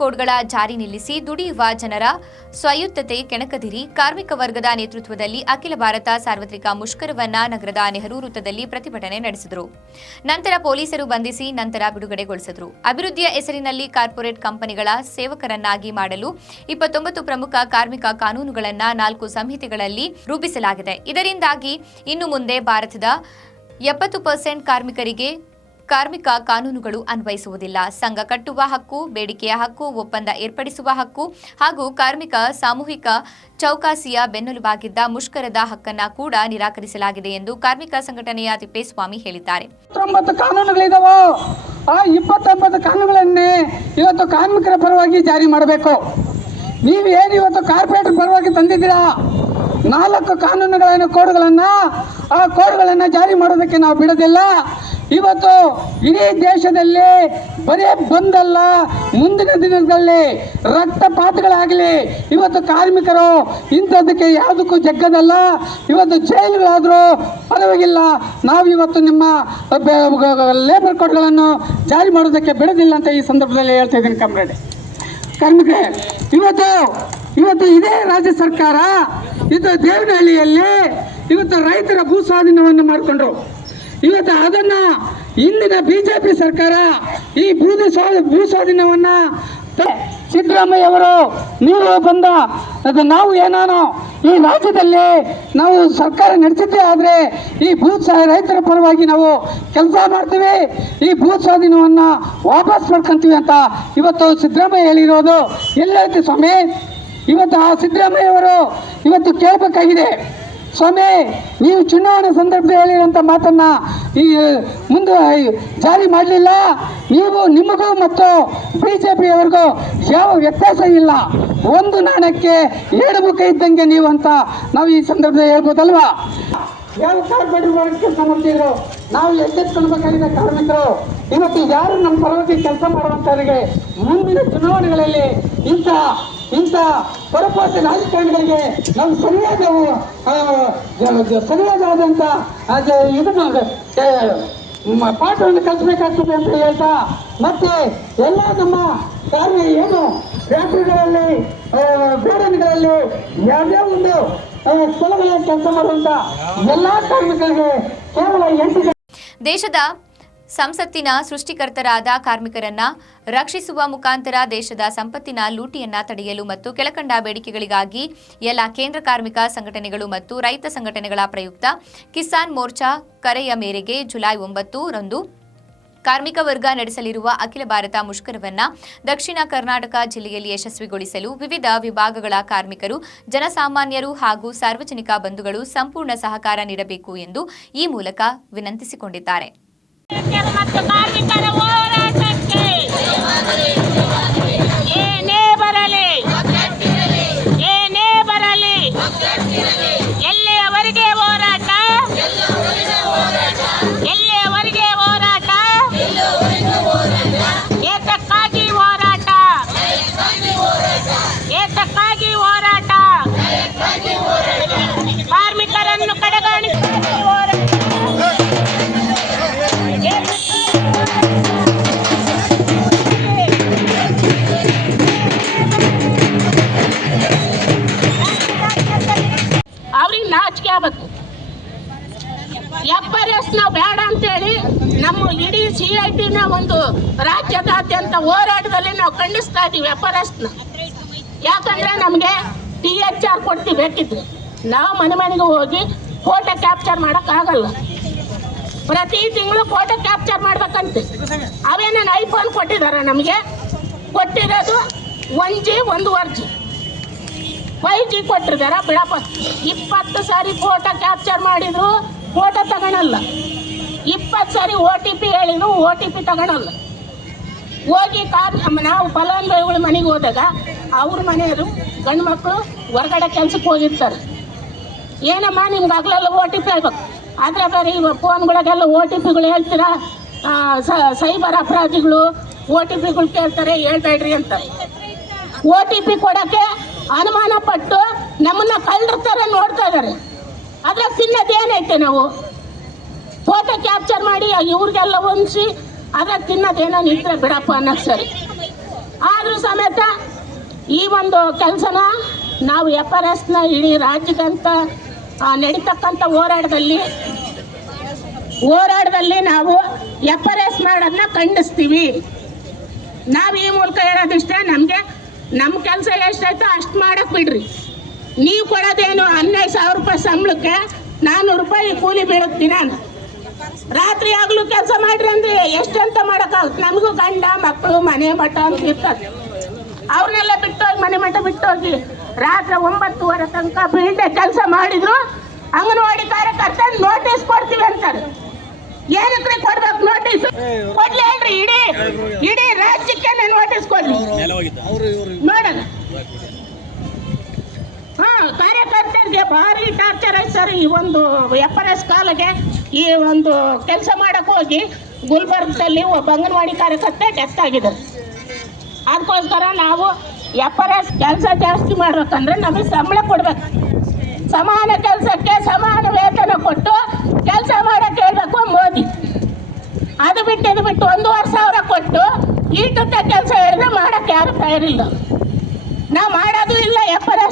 ಕೋಡ್ಗಳ ಜಾರಿ ನಿಲ್ಲಿಸಿ ದುಡಿಯುವ ಜನರ ಸ್ವಾಯತ್ತತೆ ಕೆಣಕದಿರಿ. ಕಾರ್ಮಿಕ ವರ್ಗದ ನೇತೃತ್ವದಲ್ಲಿ ಅಖಿಲ ಭಾರತ ಸಾರ್ವತ್ರಿಕ ಮುಷ್ಕರವನ್ನ ನಗರದ ನೆಹರು ವೃತ್ತದಲ್ಲಿ ಪ್ರತಿಭಟನೆ ನಡೆಸಿದರು. ನಂತರ ಪೊಲೀಸರು ಬಂಧಿಸಿ ನಂತರ ಬಿಡುಗಡೆಗೊಳಿಸಿದರು. ಅಭಿವೃದ್ಧಿಯ ಹೆಸರಿನಲ್ಲಿ ಕಾರ್ಪೊರೇಟ್ ಕಂಪನಿಗಳ ಸೇವಕರನ್ನಾಗಿ ಮಾಡಲು 29 ಪ್ರಮುಖ ಕಾರ್ಮಿಕ ಕಾನೂನುಗಳನ್ನು 4 ಸಂಹಿತೆಗಳಲ್ಲಿ ರೂಪಿಸಲಾಗಿದೆ. ಇದರಿಂದಾಗಿ ಇನ್ನು ಮುಂದೆ ಭಾರತದ 70% ಕಾರ್ಮಿಕರಿಗೆ ಕಾರ್ಮಿಕ ಕಾನೂನುಗಳು ಅನ್ವಯಿಸುವುದಿಲ್ಲ. ಸಂಘ ಕಟ್ಟುವ ಹಕ್ಕು, ಬೇಡಿಕೆಯ ಹಕ್ಕು, ಒಪ್ಪಂದ ಏರ್ಪಡಿಸುವ ಹಕ್ಕು ಹಾಗೂ ಕಾರ್ಮಿಕ ಸಾಮೂಹಿಕ ಚೌಕಾಸಿಯ ಬೆನ್ನೆಲುಬಾಗಿದ್ದ ಮುಷ್ಕರದ ಹಕ್ಕನ್ನ ಕೂಡ ನಿರಾಕರಿಸಲಾಗಿದೆ ಎಂದು ಕಾರ್ಮಿಕ ಸಂಘಟನೆಯ ತಿಪ್ಪೇಸ್ವಾಮಿ ಹೇಳಿದ್ದಾರೆ. 29 ಕಾನೂನುಗಳಿದಾವೋ ಆ 29 ಕಾನೂನುಗಳನ್ನೇ ಇವತ್ತು ಕಾರ್ಮಿಕರ ಪರವಾಗಿ ಜಾರಿ ಮಾಡಬೇಕು. ನೀವು ಏನು ಇವತ್ತು ಕಾರ್ಪೊರೇಟರ್ ಪರವಾಗಿ ತಂದಿದ್ದೀರಾ 4 ಕಾನೂನುಗಳನ್ನು ಕೋಡ್ಗಳನ್ನು ಆ ಕೋಡ್ಗಳನ್ನು ಜಾರಿ ಮಾಡೋದಕ್ಕೆ ನಾವು ಬಿಡೋದಿಲ್ಲ. ಇವತ್ತು ಇಡೀ ದೇಶದಲ್ಲಿ ಬರೀ ಬಂದಲ್ಲ, ಮುಂದಿನ ದಿನಗಳಲ್ಲಿ ರಕ್ತಪಾತಗಳಾಗಲಿ. ಇವತ್ತು ಕಾರ್ಮಿಕರು ಇಂಥದ್ದಕ್ಕೆ ಯಾವುದಕ್ಕೂ ಜಗ್ಗದಲ್ಲ. ಇವತ್ತು ಜೈಲುಗಳಾದರೂ ಪರವಾಗಿಲ್ಲ, ನಾವು ಇವತ್ತು ನಿಮ್ಮ ಲೇಬರ್ ಕೋಡ್ಗಳನ್ನು ಜಾರಿ ಮಾಡೋದಕ್ಕೆ ಬಿಡೋದಿಲ್ಲ ಅಂತ ಈ ಸಂದರ್ಭದಲ್ಲಿ ಹೇಳ್ತಾ ಇದ್ದೀನಿ. ಕಾರ್ಮಿಕರೇ, ಇವತ್ತು ಇದೇ ರಾಜ್ಯ ಸರ್ಕಾರ ಇದು ದೇವನಹಳ್ಳಿಯಲ್ಲಿ ಇವತ್ತು ರೈತರ ಭೂ ಸ್ವಾಧೀನವನ್ನು ಮಾಡಿಕೊಂಡ್ರು. ಇವತ್ತು ಅದನ್ನು ಇಂದಿನ ಬಿಜೆಪಿ ಸರ್ಕಾರ ಈ ಭೂ ಸ್ವಾಧೀನವನ್ನು ಸಿದ್ದರಾಮಯ್ಯ ಅವರು ನೀವು ಬಂದ ಅದು ನಾವು ಏನಾನೋ ಈ ರಾಜ್ಯದಲ್ಲಿ ನಾವು ಸರ್ಕಾರ ನಡೆಸಿದ್ದೇ ಆದರೆ ಈ ರೈತರ ಪರವಾಗಿ ನಾವು ಕೆಲಸ ಮಾಡ್ತೀವಿ, ಈ ಭೂ ಸ್ವಾಧೀನವನ್ನು ವಾಪಸ್ ಮಾಡ್ಕೊಂತೀವಿ ಅಂತ ಇವತ್ತು ಸಿದ್ದರಾಮಯ್ಯ ಹೇಳಿರೋದು ಎಲ್ಲೈತೆ ಸ್ವಾಮಿ? ಇವತ್ತು ಆ ಸಿದ್ದರಾಮಯ್ಯ ಅವರು ಇವತ್ತು ಕೇಳಬೇಕಾಗಿದೆ. ಸ್ವಾಮಿ, ನೀವು ಚುನಾವಣೆ ಸಂದರ್ಭದಲ್ಲಿ ಹೇಳಿರೋಂಥ ಮಾತನ್ನು ಈ ಮುಂದೆ ಜಾರಿ ಮಾಡಲಿಲ್ಲ. ನಿಮಗೂ ಮತ್ತು ಬಿಜೆಪಿಯವರಿಗೂ ಯಾವ ವ್ಯತ್ಯಾಸ ಇಲ್ಲ. ಒಂದು ನಾಣ್ಯಕ್ಕೆ 2 ಮುಖ ಇದ್ದಂಗೆ ನೀವು ಅಂತ ನಾವು ಈ ಸಂದರ್ಭದಲ್ಲಿ ಹೇಳ್ಬೋದಲ್ವಾ? ಯಾವ ಕಾರ್ಪೊರೇಟ್ ಕೆಲಸ ಮಾಡ್ತಿದ್ರು ನಾವು ಎಚ್ಚೆತ್ಕೊಳ್ಬೇಕಾಗಿದೆ. ಕಾರ್ಮಿಕರು ಇವತ್ತು ಯಾರು ನಮ್ಮ ಪರವಾಗಿ ಕೆಲಸ ಮಾಡುವಂಥವರಿಗೆ ಮುಂದಿನ ಚುನಾವಣೆಗಳಲ್ಲಿ ಇಂಥ ಪರಪೋಷ ರಾಜಕಾರಣಿಗಳಿಗೆ ನಾವು ಸರಿಯಾದಂಥ ಇದನ್ನು ಪಾಠವನ್ನು ಕಲಿಸಬೇಕಾಗ್ತದೆ ಅಂತ ಹೇಳ್ತಾ, ಮತ್ತೆ ಎಲ್ಲ ನಮ್ಮ ಏನು ಫ್ಯಾಕ್ಟ್ರಿಗಳಲ್ಲಿ ಗೋಡನ್ಗಳಲ್ಲಿ ಯಾವುದೇ ಒಂದು ಸ್ಥಳಗಳಲ್ಲಿ ಕೆಲಸ ಮಾಡುವಂಥ ಎಲ್ಲ ಕಾರ್ಮಿಕರಿಗೆ ಕೇವಲ 8 ದೇಶದ ಸಂಸತ್ತಿನ ಸೃಷ್ಟಿಕರ್ತರಾದ ಕಾರ್ಮಿಕರನ್ನ ರಕ್ಷಿಸುವ ಮುಖಾಂತರ ದೇಶದ ಸಂಪತ್ತಿನ ಲೂಟಿಯನ್ನ ತಡೆಯಲು ಮತ್ತು ಕೆಳಕಂಡ ಬೇಡಿಕೆಗಳಿಗಾಗಿ ಎಲ್ಲ ಕೇಂದ್ರ ಕಾರ್ಮಿಕ ಸಂಘಟನೆಗಳು ಮತ್ತು ರೈತ ಸಂಘಟನೆಗಳ ಪ್ರಯುಕ್ತ ಕಿಸಾನ್ ಮೋರ್ಚಾ ಕರೆಯ ಮೇರೆಗೆ ಜುಲೈ 9 ರಂದು ಕಾರ್ಮಿಕ ವರ್ಗ ನಡೆಸಲಿರುವ ಅಖಿಲ ಭಾರತ ಮುಷ್ಕರವನ್ನ ದಕ್ಷಿಣ ಕರ್ನಾಟಕ ಜಿಲ್ಲೆಯಲ್ಲಿ ಯಶಸ್ವಿಗೊಳಿಸಲು ವಿವಿಧ ವಿಭಾಗಗಳ ಕಾರ್ಮಿಕರು, ಜನಸಾಮಾನ್ಯರು ಹಾಗೂ ಸಾರ್ವಜನಿಕ ಬಂಧುಗಳು ಸಂಪೂರ್ಣ ಸಹಕಾರ ನೀಡಬೇಕು ಎಂದು ಈ ಮೂಲಕ ವಿನಂತಿಸಿಕೊಂಡಿದ್ದಾರೆ. ನಾವು ಬೇಡ ಅಂತೇಳಿ ನಮ್ಮ ಇಡೀ CITನ ಒಂದು ರಾಜ್ಯದಾದ್ಯಂತ ಹೋರಾಟದಲ್ಲಿ ನಾವು ಖಂಡಿಸ್ತಾ ಇದ್ದೀವಿ ಎಫ್ಆರ್ಎಸ್ನ. ಯಾಕಂದ್ರೆ ನಮಗೆ THR ಕೊಡ್ತೀವಿ ಬೇಕಿದ್ರು. ನಾವು ಮನೆಗೆ ಹೋಗಿ ಫೋಟೋ ಕ್ಯಾಪ್ಚರ್ ಮಾಡೋಕ್ಕಾಗಲ್ಲ. ಪ್ರತಿ ತಿಂಗಳು ಫೋಟೋ ಕ್ಯಾಪ್ಚರ್ ಮಾಡ್ಬೇಕಂತೆ. ಅವೇನೇನು ಐಫೋನ್ ಕೊಟ್ಟಿದ್ದಾರೆ ನಮಗೆ? ಕೊಟ್ಟಿರೋದು 1G 1.5G 5G ಕೊಟ್ಟಿದ್ದಾರೆ ಬಿಡಪ್ಪ. 20 ಸಾರಿ ಫೋಟೋ ಕ್ಯಾಪ್ಚರ್ ಮಾಡಿದ್ರು ಫೋಟೋ ತಗೊಳಲ್ಲ. 20 ಸಾರಿ OTP ಹೇಳಿದ್ರು OTP ತಗೊಳಲ್ಲ. ಹೋಗಿ ನಾವು ಫಲಾನುಭವಿಗಳ ಮನೆಗೆ ಹೋದಾಗ ಅವ್ರ ಮನೆಯವರು ಗಂಡು ಮಕ್ಕಳು ಹೊರಗಡೆ ಕೆಲ್ಸಕ್ಕೆ ಹೋಗಿರ್ತಾರೆ. ಏನಮ್ಮ ನಿಮ್ಗೆ ಹಗಲೆಲ್ಲ OTP ಆಗ್ಬೇಕು, ಆದರೆ ಬೇರೆ ಈಗ ಫೋನ್ಗಳಿಗೆಲ್ಲ OTPಗಳು ಹೇಳ್ತೀರಾ, ಸೈಬರ್ ಅಪರಾಧಿಗಳು OTPಗಳು ಕೇಳ್ತಾರೆ, ಹೇಳ್ಬೇಡ್ರಿ ಅಂತಾರೆ. OTP ಕೊಡೋಕ್ಕೆ ಅನುಮಾನ ಪಟ್ಟು ನಮ್ಮನ್ನ ಕಳ್ಳರ್ತಾರೆ ನೋಡ್ತಾ ಇದ್ದಾರೆ. ಅದ್ರಾಗ ತಿನ್ನೋದೇನೈತೆ? ನಾವು ಫೋಟೋ ಕ್ಯಾಪ್ಚರ್ ಮಾಡಿ ಇವ್ರಿಗೆಲ್ಲ ಹೊಂದಿಸಿ ಅದ್ರಾಗ ತಿನ್ನೋದೇನೋ ನಿಂತ್ರೆ ಬಿಡಪ್ಪ ಅನ್ನೋದು ಸರಿ. ಆದರೂ ಸಮೇತ ಈ ಒಂದು ಕೆಲಸನ ನಾವು FRSನ ಇಡೀ ರಾಜ್ಯದಂತ ನಡೀತಕ್ಕಂಥ ಹೋರಾಟದಲ್ಲಿ ನಾವು FRS ಮಾಡೋದನ್ನ ಖಂಡಿಸ್ತೀವಿ. ನಾವು ಈ ಮೂಲಕ ಹೇಳೋದಿಷ್ಟೇ, ನಮ್ಮ ಕೆಲಸ ಎಷ್ಟಾಯ್ತೋ ಅಷ್ಟು ಮಾಡಕ್ಕೆ ಬಿಡ್ರಿ. ನೀವು ಕೊಡೋದೇನು 12,000 ರೂಪಾಯಿ ಸಂಬಳಕ್ಕೆ 400 ರೂಪಾಯಿ ಕೂಲಿ ಬೀಳುತ್ತೀನಿ ನಾನು. ರಾತ್ರಿ ಆಗಲೂ ಕೆಲಸ ಮಾಡ್ರಿ ಅಂದ್ರೆ ಎಷ್ಟಂತ ಮಾಡೋಕ್ಕಾಗುತ್ತೆ? ನಮಗೂ ಗಂಡ ಮಕ್ಕಳು ಮನೆ ಮಠ ಅಂತ ಇರ್ತದೆ. ಅವ್ರನ್ನೆಲ್ಲ ಬಿಟ್ಟೋಗಿ ಮನೆ ಮಠ ಬಿಟ್ಟೋಗಿ ರಾತ್ರಿ 9:30 ತನಕ ಬೀಳ್ದೆ ಕೆಲಸ ಮಾಡಿದ್ರು ಅಂಗನವಾಡಿ ಕಾರ್ಯಕರ್ತ ನೋಟಿಸ್ ಕೊಡ್ತೀವಿ ಅಂತಾರೆ. ಏನಕ್ಕೆ ಕೊಡ್ಬೇಕು ನೋಟಿಸ್? ಕೊಡ್ಲಿ ಹೇಳ್ರಿ, ಇಡೀ ರಾಜ್ಯಕ್ಕೆ ನೋಟಿಸ್ ಕೊಡ್ಲಿ ನೋಡೋಣ. ಕಾರ್ಯಕರ್ತರಿಗೆ ಭಾರಿ ಟಾರ್ಚರ್ ಐತೆ ಸರ್. ಈ ಒಂದು FRS ಕಾಲಗೆ ಈ ಒಂದು ಕೆಲಸ ಮಾಡಕ್ಕೆ ಹೋಗಿ ಗುಲ್ಬರ್ಗದಲ್ಲಿ ಒಬ್ಬ ಅಂಗನವಾಡಿ ಕಾರ್ಯಕರ್ತೆ ಡೆತ್ ಆಗಿದ್ದಾರೆ. ಅದಕ್ಕೋಸ್ಕರ ನಾವು FRS ಕೆಲಸ ಜಾಸ್ತಿ ಮಾಡ್ಬೇಕಂದ್ರೆ ನಮಗೆ ಸಂಬಳ ಕೊಡ್ಬೇಕು. ಸಮಾನ ಕೆಲಸಕ್ಕೆ ಸಮಾನ ವೇತನ ಕೊಟ್ಟು ಕೆಲಸ ಮಾಡಕ್ಕೆ ಹೇಳ್ಬೇಕು ಮೋದಿ. ಅದು ಬಿಟ್ಟು 1,500 ಕೊಟ್ಟು ಈಟುತ್ತ ಕೆಲಸ ಹೇಳಿದ್ರೆ ಮಾಡಕ್ಕೆ ಯಾರು ತಯಾರಿಲ್ಲ. ನಾವು ಮಾಡೋದು ಇಲ್ಲ FRS.